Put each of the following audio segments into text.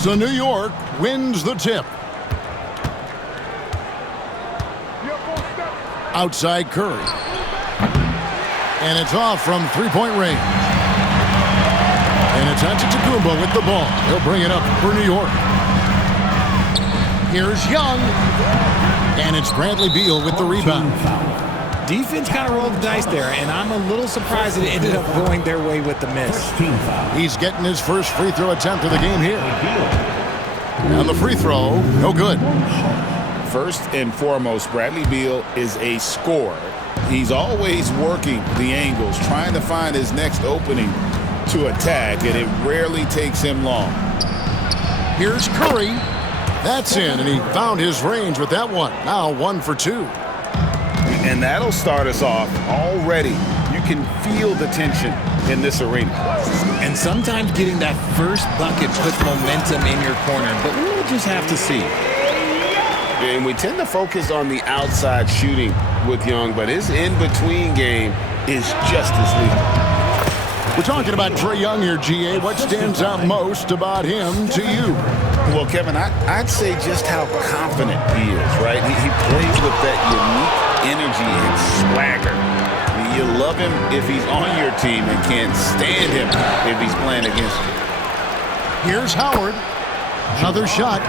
So New York wins the tip. Outside Curry. And it's off from three-point range. And it's Antetokounmpo with the ball. He'll bring it up for New York. Here's Young. And it's Bradley Beal with the rebound. Defense kind of rolled the dice there, and I'm a little surprised that it ended up going their way with the miss. He's getting his first free throw attempt of the game here. And the free throw, no good. First and foremost, Bradley Beal is a scorer. He's always working the angles, trying to find his next opening to attack, and it rarely takes him long. Here's Curry. That's in, and he found his range with that one. Now 1 for 2. And that'll start us off already. You can feel the tension in this arena. And sometimes getting that first bucket puts momentum in your corner, but we'll just have to see. And we tend to focus on the outside shooting with Young, but his in-between game is just as lethal. We're talking about Trae Young here, GA. What stands out most about him to you? Well, Kevin, I'd say just how confident he is, right? He plays with that unique energy and swagger. You love him if he's on your team and can't stand him if he's playing against you. Here's Howard. Another shot.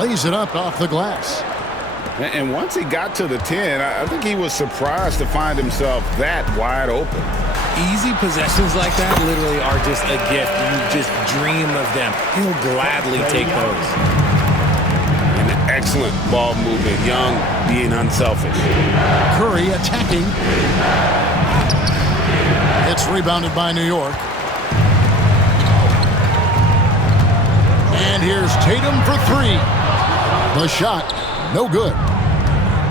Lays it up off the glass. And once he got to the 10, I think he was surprised to find himself that wide open. Easy possessions like that literally are just a gift. You just dream of them. He'll gladly take those. And excellent ball movement. Young being unselfish. Curry attacking. It's rebounded by New York. And here's Tatum for 3. The shot, no good.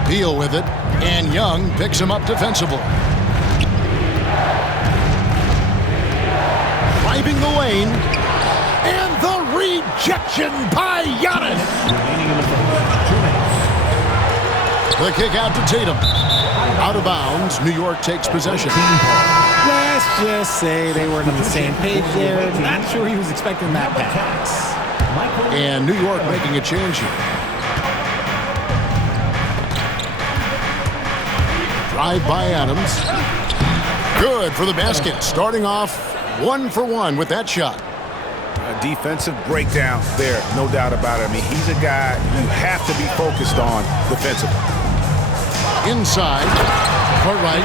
Beal with it, and Young picks him up defensively. Driving the lane, and the rejection by Giannis. The kick out to Tatum. Out of bounds, New York takes possession. Let's just say they weren't on the same page there. Not sure he was expecting that pass. And New York making a change here. Drive by Adams. Good for the basket. Starting off 1 for 1 with that shot. A defensive breakdown there, no doubt about it. I mean, he's a guy you have to be focused on defensively. Inside, Cartwright.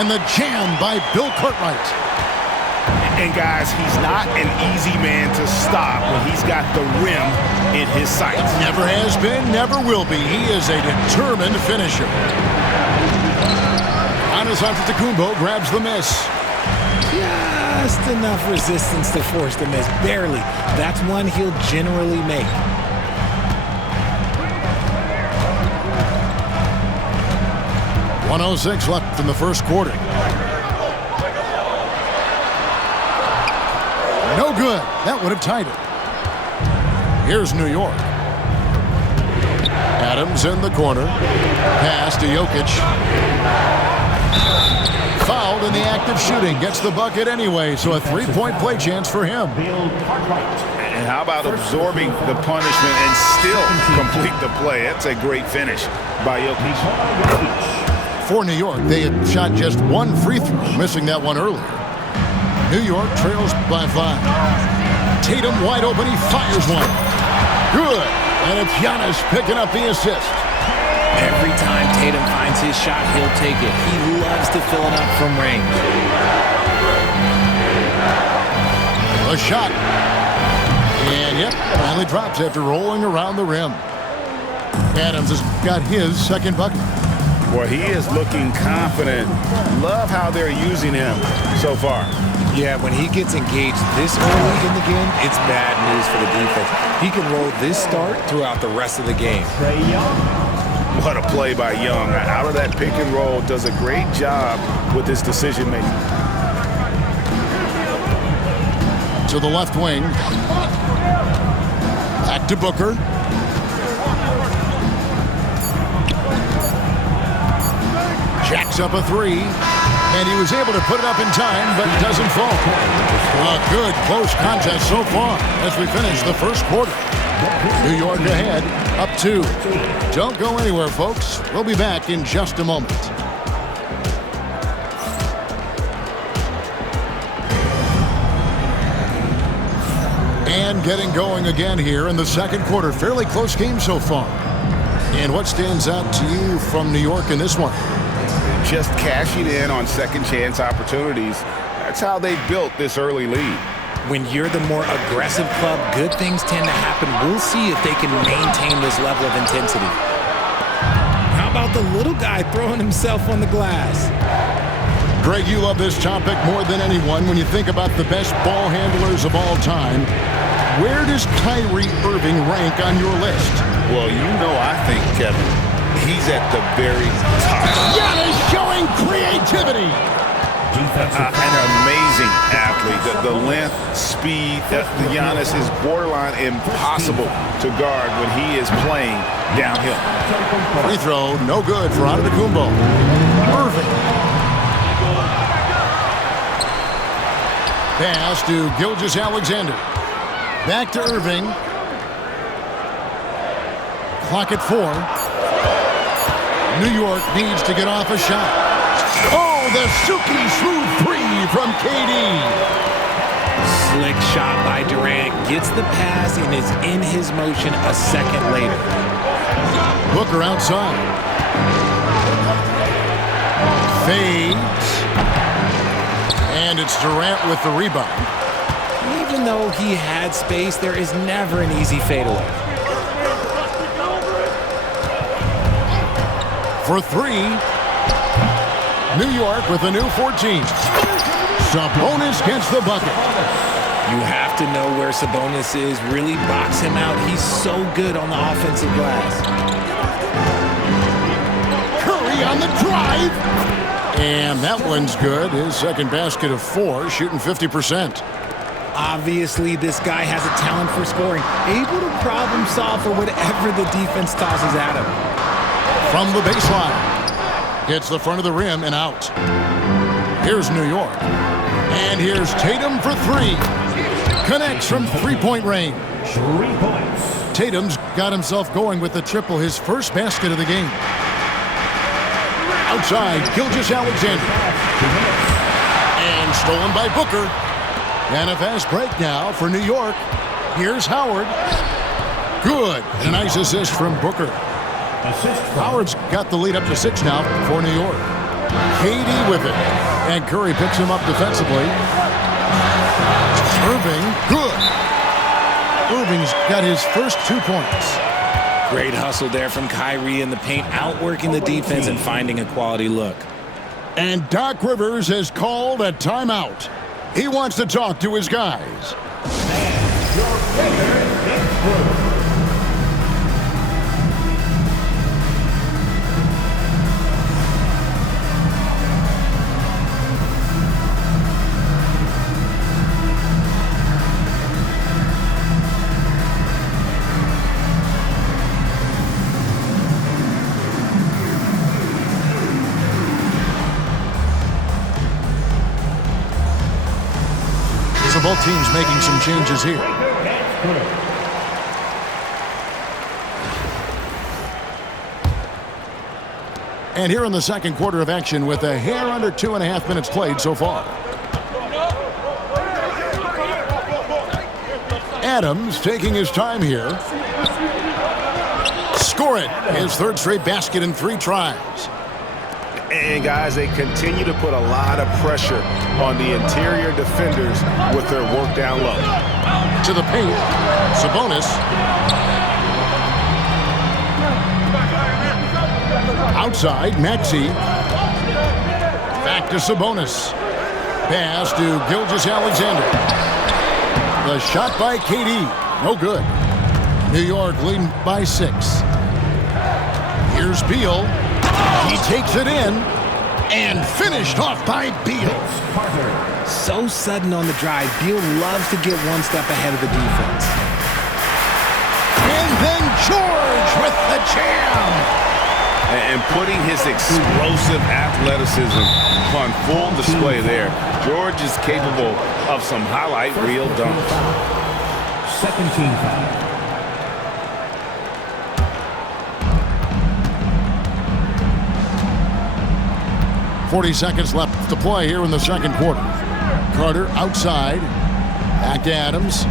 And the jam by Bill Cartwright. And guys, he's not an easy man to stop when he's got the rim in his sights. Never has been, never will be. He is a determined finisher. Giannis Antetokounmpo grabs the miss. Just enough resistance to force the miss. Barely. That's one he'll generally make. .106 left in the first quarter. No good. That would have tied it. Here's New York. Adams in the corner. Pass to Jokic. Fouled in the act of shooting. Gets the bucket anyway, so a three-point play chance for him. And how about absorbing the punishment and still complete the play? That's a great finish by Jokic. For New York, they had shot just one free throw, missing that one earlier. New York trails by 5. Tatum wide open, he fires one. Good, and it's Giannis picking up the assist. Every time Tatum finds his shot, he'll take it. He loves to fill it up from range. A shot. And yep, finally drops after rolling around the rim. Adams has got his second bucket. Well, he is looking confident. Love how they're using him so far. Yeah, when he gets engaged this early in the game, it's bad news for the defense. He can roll this start throughout the rest of the game. What a play by Young. Out of that pick and roll, does a great job with his decision making. To the left wing. Back to Booker. Jacks up a 3. And he was able to put it up in time, but doesn't fall. A good close contest so far as we finish the first quarter. New York ahead, up 2. Don't go anywhere, folks. We'll be back in just a moment. And getting going again here in the second quarter. Fairly close game so far. And what stands out to you from New York in this one? Just cashing in on second chance opportunities. That's how they built this early lead. When you're the more aggressive club, good things tend to happen. We'll see if they can maintain this level of intensity. How about the little guy throwing himself on the glass? Greg, you love this topic more than anyone. When you think about the best ball handlers of all time, where does Kyrie Irving rank on your list? Well, you know, I think, Kevin, he's at the very top. Giannis showing creativity. An amazing athlete. The length, speed, the Giannis is borderline impossible to guard when he is playing downhill. Free throw, no good for Antetokounmpo. Irving. Pass to Gilgeous-Alexander. Back to Irving. Clock at 4. New York needs to get off a shot. Oh, the silky smooth 3 from KD. Slick shot by Durant. Gets the pass and is in his motion a second later. Booker outside. Fades. And it's Durant with the rebound. Even though he had space, there is never an easy fadeaway. For 3, New York with a new 14. Sabonis gets the bucket. You have to know where Sabonis is. Really box him out. He's so good on the offensive glass. Curry on the drive. And that one's good. His second basket of 4, shooting 50%. Obviously, this guy has a talent for scoring. Able to problem solve for whatever the defense tosses at him. From the baseline. Hits the front of the rim and out. Here's New York. And here's Tatum for 3. Connects from three-point range. 3 points. Tatum's got himself going with the triple, his first basket of the game. Outside, Gilgeous-Alexander. And stolen by Booker. And a fast break now for New York. Here's Howard. Good. And a nice assist from Booker. Howard's got the lead up to 6 now for New York. KD with it. And Curry picks him up defensively. Irving, good. Irving's got his first 2 points. Great hustle there from Kyrie in the paint, outworking the defense and finding a quality look. And Doc Rivers has called a timeout. He wants to talk to his guys. And your favorite big Both teams making some changes here. And here in the second quarter of action with a hair under 2.5 minutes played so far. Adams taking his time here. Score it. His third straight basket in 3 tries. And, guys, they continue to put a lot of pressure on the interior defenders with their work down low. To the paint. Sabonis. Outside, Maxey. Back to Sabonis. Pass to Gilgeous-Alexander. The shot by KD. No good. New York leading by 6. Here's Beal. He takes it in and finished off by Beal. So sudden on the drive, Beal loves to get one step ahead of the defense. And then George with the jam. and putting his explosive athleticism on full display there. George is capable of some highlight reel dunks. Second team foul. .40 seconds left to play here in the second quarter. Carter outside. Back to Adams.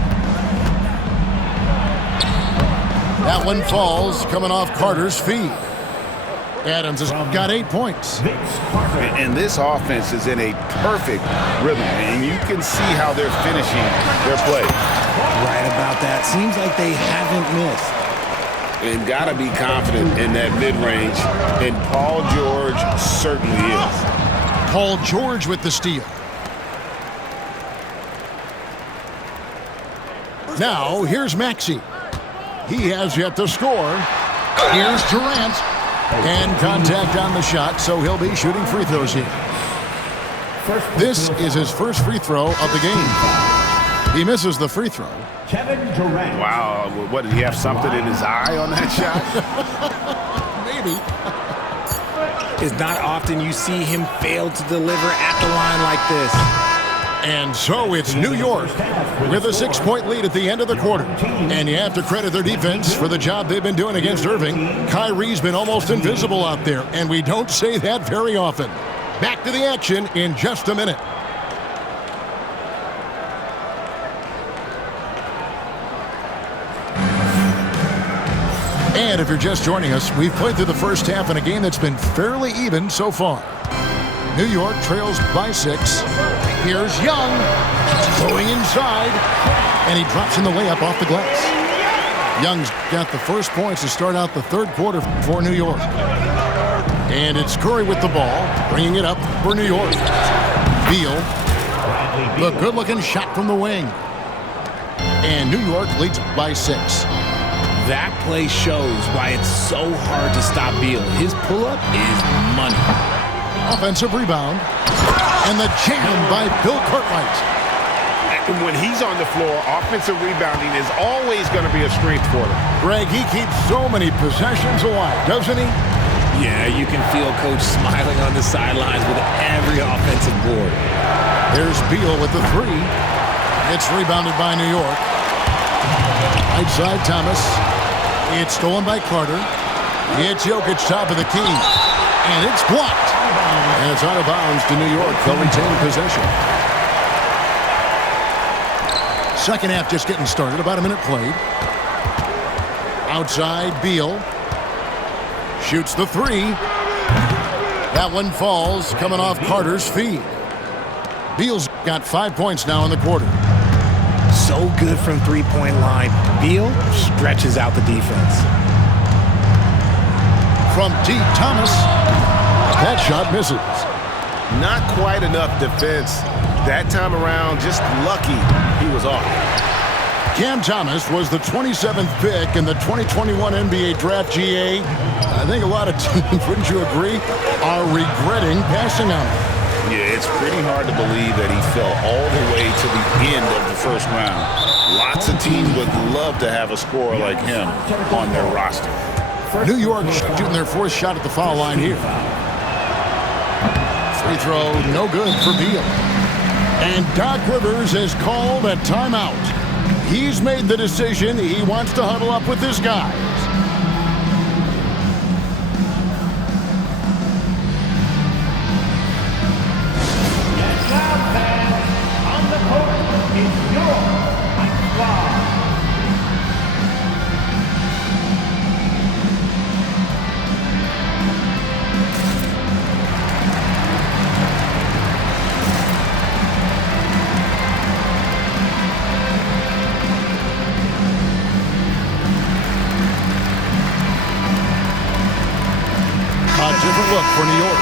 That one falls, coming off Carter's feet. Adams has got 8 points. And this offense is in a perfect rhythm, and you can see how they're finishing their play. Right about that. Seems like they haven't missed. And got to be confident in that mid-range, and Paul George certainly is. Paul George with the steal. Now, here's Maxey. He has yet to score. Here's Durant. And contact on the shot, so he'll be shooting free throws here. This is his first free throw of the game. He misses the free throw. Kevin Durant. Wow, what, did he have something in his eye on that shot? Maybe. It's not often you see him fail to deliver at the line like this. And so it's New York with a 6-point lead at the end of the quarter. And you have to credit their defense for the job they've been doing against Irving. Kyrie's been almost invisible out there, and we don't say that very often. Back to the action in just a minute. And if you're just joining us, we've played through the first half in a game that's been fairly even so far. New York trails by 6. Here's Young going inside, and he drops in the layup off the glass. Young's got the first points to start out the third quarter for New York. And it's Curry with the ball, bringing it up for New York. Beal, the good-looking shot from the wing. And New York leads by 6. That play shows why it's so hard to stop Beal. His pull-up is money. Offensive rebound. And the jam by Bill Cartwright. When he's on the floor, offensive rebounding is always going to be a strength for them. Greg, he keeps so many possessions alive, doesn't he? Yeah, you can feel Coach smiling on the sidelines with every offensive board. There's Beal with the 3. It's rebounded by New York. Right side, Thomas. It's stolen by Carter. It's Jokic, top of the key. And it's blocked. And it's out of bounds to New York. They'll retain possession. Second half just getting started. About a minute played. Outside, Beal. Shoots the 3. That one falls, coming off Carter's feet. Beal's got 5 points now in the quarter. So good from three-point line. Beal stretches out the defense. From T. Thomas. That shot misses. Not quite enough defense that time around. Just lucky he was off. Cam Thomas was the 27th pick in the 2021 NBA Draft. GA. I think a lot of teams, wouldn't you agree, are regretting passing on him. Yeah, it's pretty hard to believe that he fell all the way to the end of the first round. Lots of teams would love to have a scorer like him on their roster. New York shooting their 4th shot at the foul line here. Free throw, no good for Beal. And Doc Rivers has called a timeout. He's made the decision. He wants to huddle up with his guys. On the court is your Mike Squad. A different look for New York.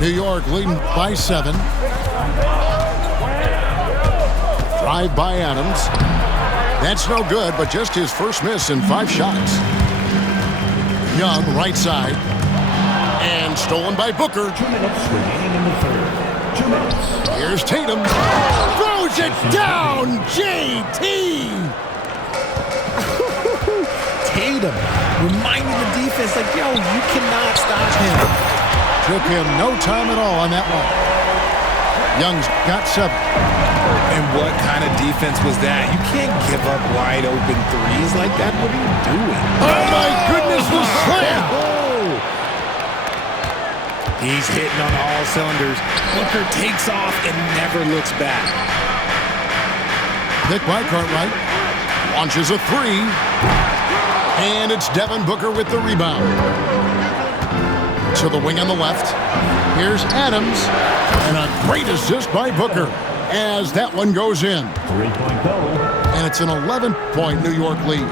New York leading by 7. Drive by Adams. That's no good, but just his first miss in 5 shots. Young, right side. And stolen by Booker. 2 minutes remaining in the third. 2 minutes. Here's Tatum. Throws it down. JT. him, reminding the defense, like, yo, you cannot stop him. Took him no time at all on that one. Young's got 7. And what kind of defense was that? You can't give up wide open threes like that. What are you doing? Oh, my goodness, the slam! He's hitting on all cylinders. Booker takes off and never looks back. Picked by Cartwright. Launches a 3. And it's Devin Booker with the rebound. To the wing on the left. Here's Adams. And a great assist by Booker as that one goes in. 3-point goal. And it's an 11-point New York lead.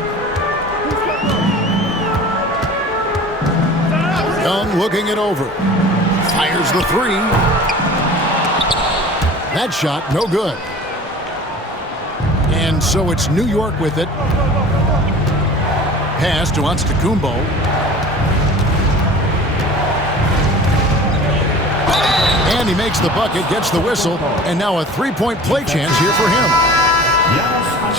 Young looking it over. Fires the 3. That shot, no good. And so it's New York with it. Pass to Antetokounmpo. And he makes the bucket, gets the whistle, and now a 3-point play chance here for him.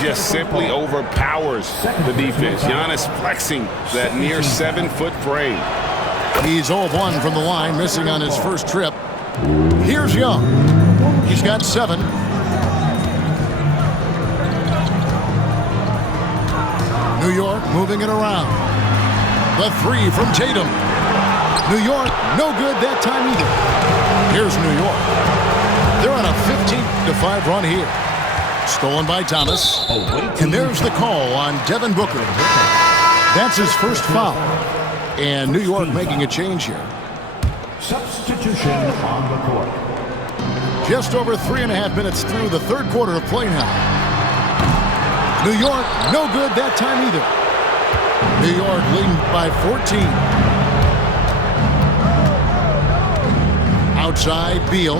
Just simply overpowers the defense. Giannis flexing that near 7-foot frame. He's 0-1 from the line, missing on his first trip. Here's Young. He's got 7. New York moving it around. The 3 from Tatum. New York, no good that time either. Here's New York. They're on a 15-5 run here. Stolen by Thomas. And there's the call on Devin Booker. That's his first foul. And New York making a change here. Substitution on the court. Just over 3.5 minutes through the third quarter of play now. New York, no good that time either. New York leading by 14. Outside, Beal.